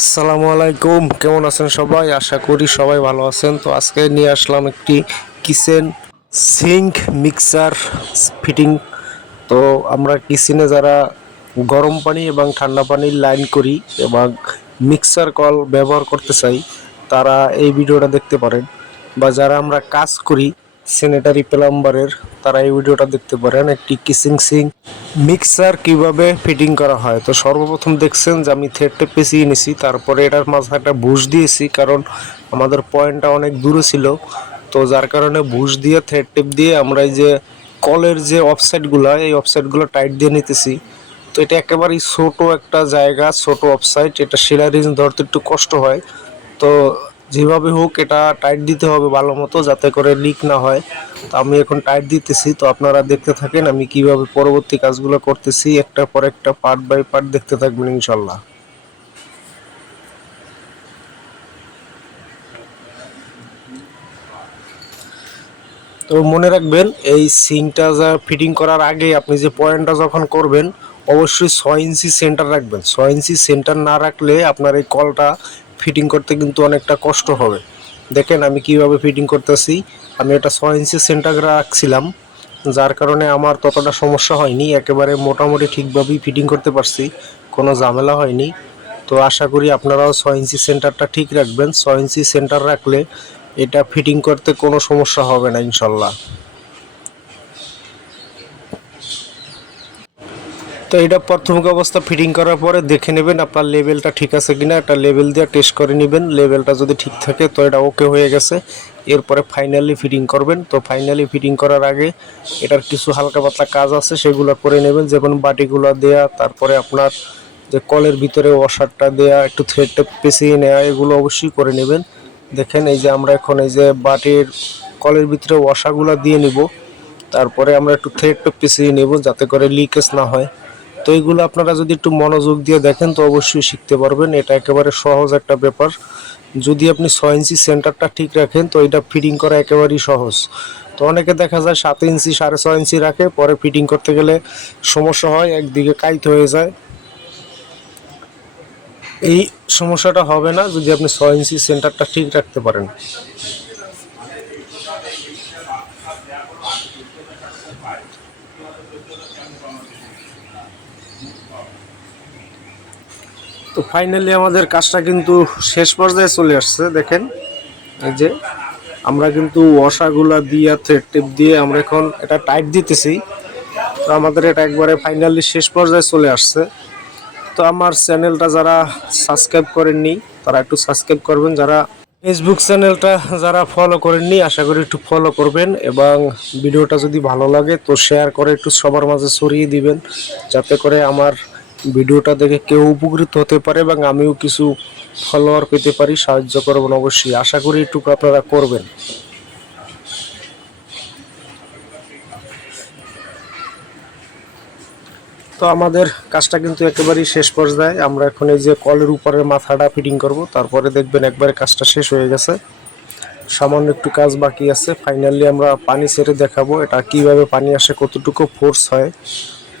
আসসালামু আলাইকুম। কেমন আছেন সবাই? আশা করি সবাই ভালো আছেন। তো আজকে নিয়ে আসলাম একটি কিচেন সিঙ্ক মিক্সার ফিটিং। তো আমরা কিচেনে যারা গরম পানি এবং ঠান্ডা পানির লাইন করি এবং মিক্সার কল ব্যবহার করতে চাই, তারা এই ভিডিওটা দেখতে পারেন। বা যারা আমরা কাজ করি স্যানিটারি প্লাম্বারের তারা এই ভিডিওটা দেখতে পারেন, একটি কিসিং সিং মিক্সার কীভাবে ফিটিং করা হয়? তো সর্বপ্রথম দেখছেন যে আমি থ্রেডটা পেঁচিয়ে নিছি, তারপরে এটার মাঝে একটা বুশ দিয়েছি, কারণ আমাদের পয়েন্টটা অনেক দূরে ছিল। তো যার কারণে বুশ দিয়ে থ্রেড টেপ দিয়ে আমরা এই যে কলের যে অফসাইডগুলো এই অফসাইডগুলো টাইট দিয়ে নিতেছি। তো এটা একেবারেই ছোট একটা জায়গা, ছোট অফসাইড এটা শিলারিং ধরতে একটু কষ্ট হয়। তো যেভাবে হোক এটা টাইট দিতে হবে ভালো মতো যাতে করে লিক না হয়। তো আমি এখন টাইট দিতেছি, তো আপনারা দেখতে থাকেন আমি কীভাবে পরবর্তী কাজগুলো করতেছি, একটা পর একটা পার্ট বাই পার্ট দেখতে থাকবেন ইনশাল্লাহ। তো মনে রাখবেন, এই সিংটা যা ফিটিং করার আগে আপনি যে পয়েন্টটা যখন করবেন, অবশ্যই ছয় ইঞ্চি সেন্টার রাখবেন। ছয় ইঞ্চি সেন্টার না রাখলে আপনার এই কলটা ফিটিং করতে কিন্তু অনেকটা কষ্ট হবে। দেখেন আমি কীভাবে ফিটিং করতেছি। আমি এটা ছয় ইঞ্চি সেন্টার রাখছিলাম, যার কারণে আমার ততটা সমস্যা হয়নি। একেবারে মোটামুটি ঠিকভাবেই ফিটিং করতে পারছি, কোনো ঝামেলা হয়নি। তো আশা করি আপনারাও ছয় ইঞ্চি সেন্টারটা ঠিক রাখবেন। ছয় ইঞ্চি সেন্টার রাখলে এটা ফিটিং করতে কোনো সমস্যা হবে না, ইনশাল্লাহ। তো এটা প্রাথমিক অবস্থা ফিটিং করার পরে দেখে নেবেন আপনার লেভেলটা ঠিক আছে কিনা। একটা লেভেল দিয়ে টেস্ট করে নেবেন। লেভেলটা যদি ঠিক থাকে তো এটা ওকে হয়ে গেছে। এরপরে ফাইনালি ফিটিং করবেন। তো ফাইনালি ফিটিং করার আগে এটার কিছু হালকা পাতলা কাজ আছে, সেগুলো করে নেবেন। যেমন বাটিগুলো দেয়া, তারপরে আপনার যে কলের ভিতরে ওয়াশারটা দেয়া, একটু থ্রেডটা পেঁচিয়ে নেওয়া এগুলো অবশ্যই করে নেবেন। দেখেন এই যে আমরা এখন এই যে বাটির কলের ভিতরে ওয়াশাগুলো দিয়ে নিব। তারপরে আমরা একটু থ্রেডটা পেঁচিয়ে নেব যাতে করে লিকেজ না হয়। তো এইগুলো আপনারা যদি একটু মনোযোগ দিয়ে দেখেন, তো অবশ্যই শিখতে পারবেন। এটা একেবারে সহজ একটা ব্যাপার। যদি আপনি ছয় ইঞ্চি সেন্টারটা ঠিক রাখেন, তো এটা ফিটিং করা একেবারেই সহজ। তো অনেকে দেখা যায় সাত ইঞ্চি, সাড়ে ছয় ইঞ্চি রাখে, পরে ফিটিং করতে গেলে সমস্যা হয়, একদিকে কাইত হয়ে যায়। এই সমস্যাটা হবে না যদি আপনি ছয় ইঞ্চি সেন্টারটা ঠিক রাখতে পারেন। তো ফাইনালি আমাদের কাজটা কিন্তু শেষ পর্যায়ে চলে আসছে, দেখেন। এই যে আমরা কিন্তু ওয়াশাগুলা দিয়ে থ্রেড টেপ দিয়ে আমরা এখন এটা টাইট দিতেছি। তো আমাদের এটা একবারে ফাইনালি শেষ পর্যায়ে চলে আসছে। তো আমার চ্যানেলটা যারা সাবস্ক্রাইব করেননি, তারা একটু সাবস্ক্রাইব করবেন। যারা ফেসবুক চ্যানেলটা যারা ফলো করেননি, আশা করি একটু ফলো করবেন এবং ভিডিওটা যদি ভালো লাগে তো শেয়ার করে একটু সবার মাঝে ছড়িয়ে দিবেন, যাতে করে আমার ভিডিওটা দেখে কেউ উপকৃত হতে পারে এবং আমিও কিছু ফলোয়ার পেতে পারি, সাহায্য করবেন অবশ্যই। আশা করি একটু আপনারা করবেন। তো আমাদের কাজটা কিন্তু একেবারেই শেষ পর্যায়ে। আমরা এখন এই যে কলের উপরের মাথাটা ফিটিং করব, তারপরে দেখবেন একবারে কাজটা শেষ হয়ে গেছে। সামান্য একটু কাজ বাকি আছে। ফাইনালি আমরা পানি ছেড়ে দেখাবো, এটা কীভাবে পানি আসে, কতটুকু ফোর্স হয়।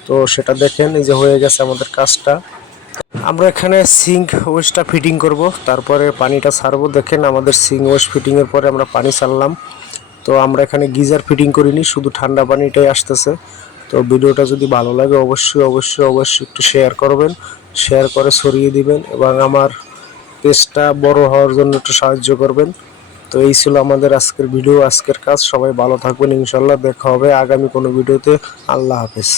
তো সেটা দেখেন, এই যে হয়ে গেছে আমাদের কাজটা। আমরা এখানে সিঙ্ক ওয়েস্টটা ফিটিং করব, তারপরে পানিটা ছাড়বো। দেখেন আমাদের সিঙ্ক ওয়েস্ট ফিটিংয়ের পরে আমরা পানি ছাড়লাম। তো আমরা এখানে গিজার ফিটিং করিনি, শুধু ঠান্ডা পানিটাই আসতেছে। তো ভিডিওটা যদি ভালো লাগে, অবশ্যই অবশ্যই অবশ্যই একটু শেয়ার করবেন। শেয়ার করে ছড়িয়ে দিবেন এবং আমার পেজটা বড় হওয়ার জন্য একটু সাহায্য করবেন। তো এই ছিল আমাদের আজকের ভিডিও আজকের কাজ। সবাই ভালো থাকবেন, ইনশাল্লাহ দেখা হবে আগামী কোনো ভিডিওতে আল্লাহ হাফেজ।